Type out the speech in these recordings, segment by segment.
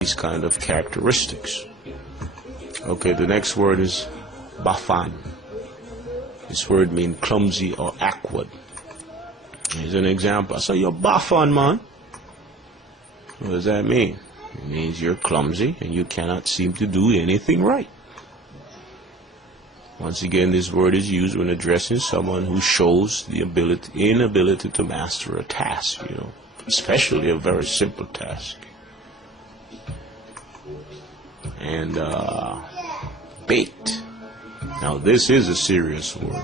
these kind of characteristics. Okay, the next word is bafan. This word means clumsy or awkward. Here's an example. I say, you're bafan, man. What does that mean? It means you're clumsy and you cannot seem to do anything right. Once again, this word is used when addressing someone who shows the inability to master a task, especially a very simple task. And bait. Now this is a serious word.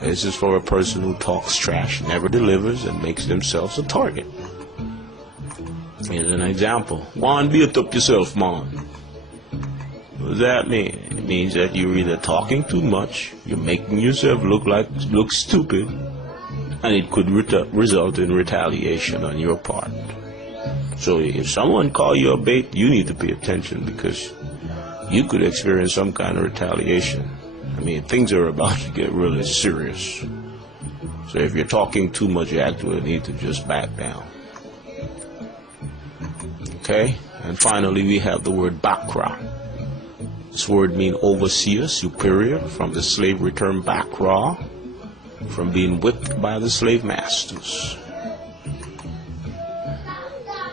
This is for a person who talks trash, never delivers, and makes themselves a target. Here's an example. One, beat up yourself, man. What does that mean? It means that you're either talking too much, you're making yourself look stupid, and it could result in retaliation on your part. So if someone calls you a bait, you need to pay attention, because you could experience some kind of retaliation. I mean, things are about to get really serious. So if you're talking too much, you actually need to just back down. Okay? And finally, we have the word bakra. This word means overseer, superior, from the slave return bakra, from being whipped by the slave masters.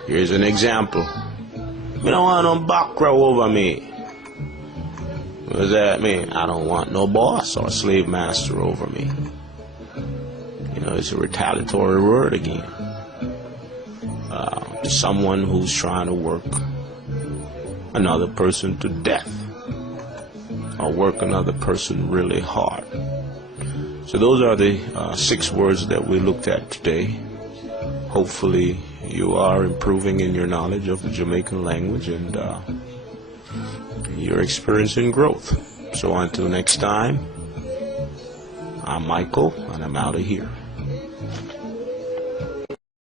Here's an example. I don't want no bakra over me. What does that mean? I don't want no boss or slave master over me. It's a retaliatory word again. Someone who's trying to work another person to death, or work another person really hard. So those are the 6 words that we looked at today. Hopefully you are improving in your knowledge of the Jamaican language, and you're experiencing growth. So until next time, I'm Michael, and I'm out of here.